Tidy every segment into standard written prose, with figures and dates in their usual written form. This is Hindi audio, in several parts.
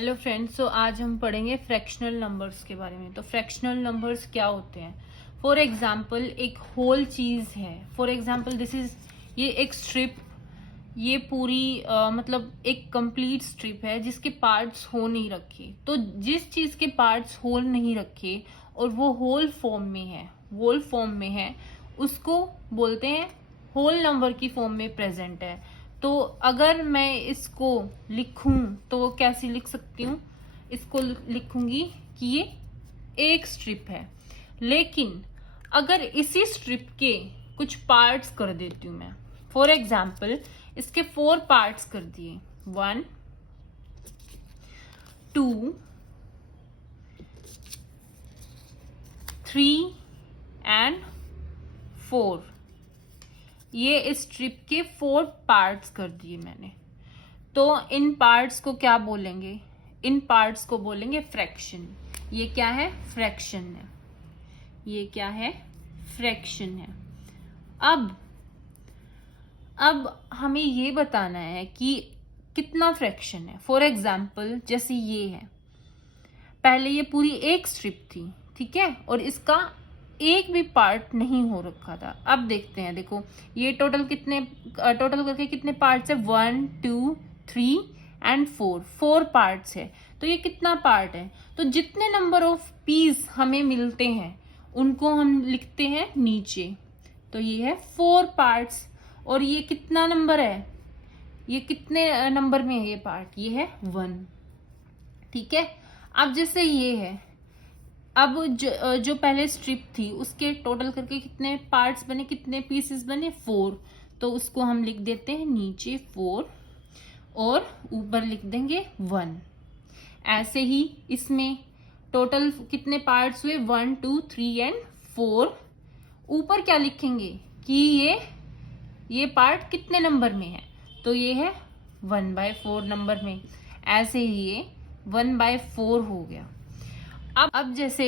हेलो फ्रेंड्स, सो आज हम पढ़ेंगे फ्रैक्शनल नंबर्स के बारे में। तो फ्रैक्शनल नंबर्स क्या होते हैं? फॉर एग्जांपल एक होल चीज है। फॉर एग्जांपल दिस इज, ये एक स्ट्रिप, ये पूरी मतलब एक कंप्लीट स्ट्रिप है जिसके पार्ट्स हो नहीं रखे। तो जिस चीज के पार्ट्स होल नहीं रखे और वो होल फॉर्म में है, उसको बोलते हैं होल नंबर की फॉर्म में प्रेजेंट है। तो अगर मैं इसको लिखूं तो कैसे लिख सकती हूँ? इसको लिखूंगी कि ये एक स्ट्रिप है, लेकिन अगर इसी स्ट्रिप के कुछ पार्ट्स कर देती हूँ मैं, फॉर एग्जाम्पल इसके 4 पार्ट्स कर दिए, 1 2 3 एंड 4, ये इस स्ट्रिप के 4 पार्ट्स कर दिए मैंने। तो इन पार्ट्स को क्या बोलेंगे? इन पार्ट्स को बोलेंगे फ्रैक्शन। ये क्या है? फ्रैक्शन है। ये क्या है? फ्रैक्शन है। अब हमें ये बताना है कि कितना फ्रैक्शन है। फॉर एग्जाम्पल जैसे ये है, पहले ये पूरी एक स्ट्रिप थी, ठीक है, और इसका एक भी पार्ट नहीं हो रखा था। अब देखते हैं, देखो ये टोटल करके कितने पार्ट्स है? 1 2 3 एंड 4 पार्ट्स है। तो ये कितना पार्ट है? तो जितने नंबर ऑफ पीस हमें मिलते हैं उनको हम लिखते हैं नीचे। तो ये है 4 पार्ट्स। और ये कितना नंबर है? ये कितने नंबर में है ये पार्ट? ये है 1, ठीक है। अब जैसे ये है, अब जो पहले स्ट्रिप थी उसके टोटल करके कितने पार्ट्स बने, कितने पीसेस बने? 4। तो उसको हम लिख देते हैं नीचे 4 और ऊपर लिख देंगे 1। ऐसे ही इसमें टोटल कितने पार्ट्स हुए? 1 2 3 एंड 4। ऊपर क्या लिखेंगे कि ये पार्ट कितने नंबर में है? तो ये है 1/4 नंबर में। ऐसे ही ये 1/4 हो गया। अब जैसे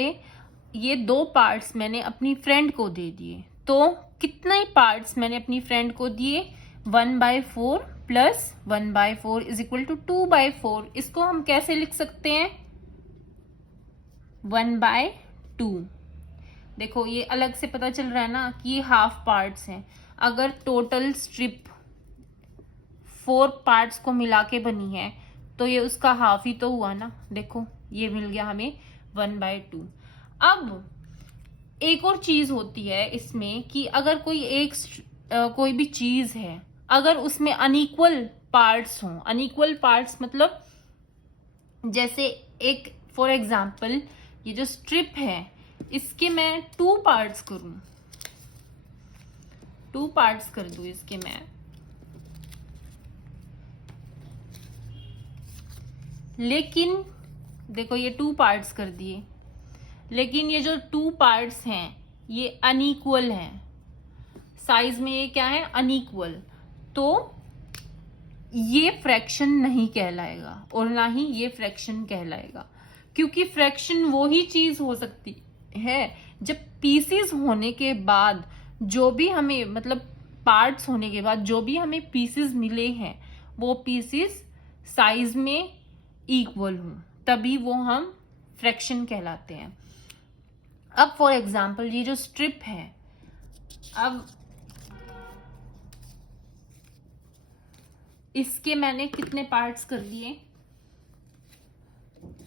ये 2 पार्ट्स मैंने अपनी फ्रेंड को दे दिए, तो कितने पार्ट्स मैंने अपनी फ्रेंड को दिए? 1/4 प्लस 1/4 इज इक्वल टू 2/4। इसको हम कैसे लिख सकते हैं? 1/2। देखो ये अलग से पता चल रहा है ना कि ये हाफ पार्ट्स हैं। अगर टोटल स्ट्रिप 4 पार्ट्स को मिला के बनी है तो ये उसका हाफ ही तो हुआ ना। देखो ये मिल गया हमें 1/2। अब एक और चीज होती है इसमें कि अगर कोई भी चीज है, अगर उसमें अनइक्वल पार्ट्स हों, अनइक्वल पार्ट्स मतलब जैसे एक फॉर एग्जांपल ये जो स्ट्रिप है इसके मैं 2 पार्ट्स करूं, 2 पार्ट्स कर दूं इसके मैं, लेकिन देखो ये 2 पार्ट्स कर दिए, लेकिन ये जो 2 पार्ट्स हैं ये अनइक्वल हैं। साइज में ये क्या है? अनइक्वल। तो ये फ्रैक्शन नहीं कहलाएगा और ना ही ये फ्रैक्शन कहलाएगा, क्योंकि फ्रैक्शन वो ही चीज हो सकती है जब पीसेस होने के बाद जो भी हमें, मतलब पार्ट्स होने के बाद जो भी हमें पीसेस मिले हैं वो पीसेस साइज में इक्वल हों, तभी वो हम फ्रैक्शन कहलाते हैं। अब फॉर एग्जाम्पल ये जो स्ट्रिप है, अब इसके मैंने कितने पार्ट्स कर दिए?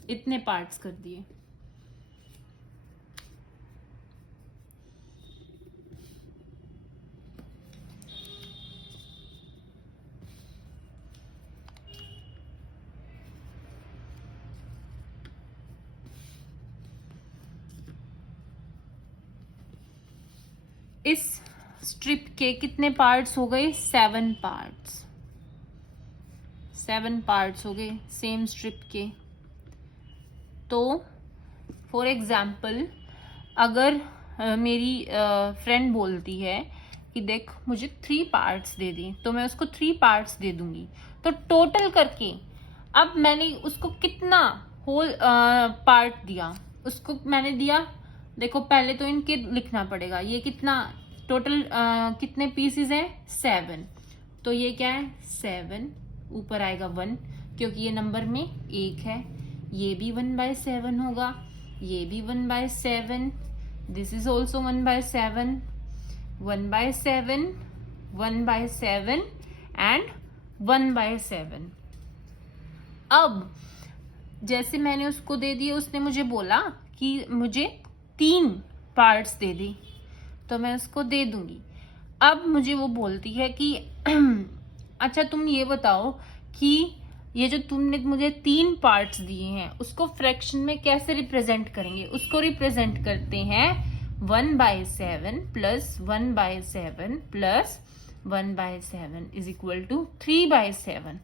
इतने पार्ट्स कर दिए। इस स्ट्रिप के कितने पार्ट्स हो गए? 7 पार्ट्स। 7 पार्ट्स हो गए सेम स्ट्रिप के। तो फॉर एग्जाम्पल अगर मेरी फ्रेंड बोलती है कि देख मुझे 3 पार्ट्स दे दी, तो मैं उसको 3 पार्ट्स दे दूंगी। तो टोटल करके अब मैंने उसको कितना होल पार्ट दिया? उसको मैंने दिया, देखो पहले तो इनके लिखना पड़ेगा, ये कितना टोटल कितने पीसेस हैं? 7। तो ये क्या है? 7, ऊपर आएगा 1 क्योंकि ये नंबर में 1 है। ये भी 1/7 होगा, ये भी 1/7, दिस इज ऑल्सो 1/7, 1/7, 1/7 एंड 1/7। अब जैसे मैंने उसको दे दिए, उसने मुझे बोला कि मुझे 3 पार्ट्स दे दी, तो मैं उसको दे दूंगी। अब मुझे वो बोलती है कि अच्छा तुम ये बताओ कि ये जो तुमने मुझे 3 पार्ट्स दिए हैं उसको फ्रैक्शन में कैसे रिप्रेजेंट करेंगे। उसको रिप्रेजेंट करते हैं 1/7 plus 1/7 plus 1/7 is equal to 3/7।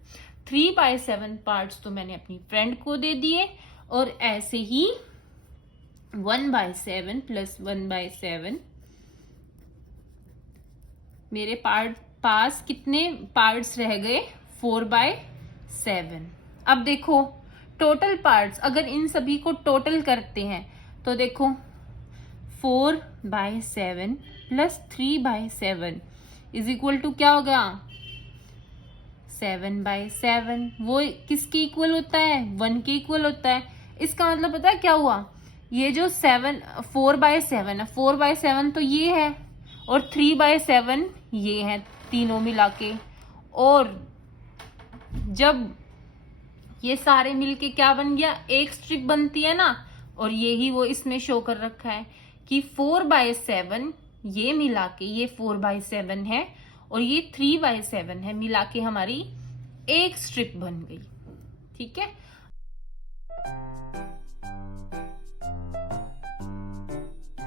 3/7 parts तो मैंने अपनी फ्रेंड को दे दिए, और ऐसे ही 1/7 प्लस 1/7 मेरे पास कितने पार्ट्स रह गए, 4/7। अब देखो टोटल पार्ट्स, अगर इन सभी को टोटल करते हैं तो देखो 4/7 प्लस 3/7 इज इक्वल टू क्या होगा, 7/7। वो किसके इक्वल होता है, 1 के इक्वल होता है। इसका मतलब पता है क्या हुआ, ये जो 4/7 है, 4/7 तो ये है, और 3/7 ये है, तीनों मिला के। और जब ये सारे मिलके क्या बन गया, एक स्ट्रिप बनती है ना, और यही वो इसमें शो कर रखा है कि 4/7 ये मिला के, ये 4/7 है और ये 3/7 है, मिला के हमारी एक स्ट्रिप बन गई। ठीक है,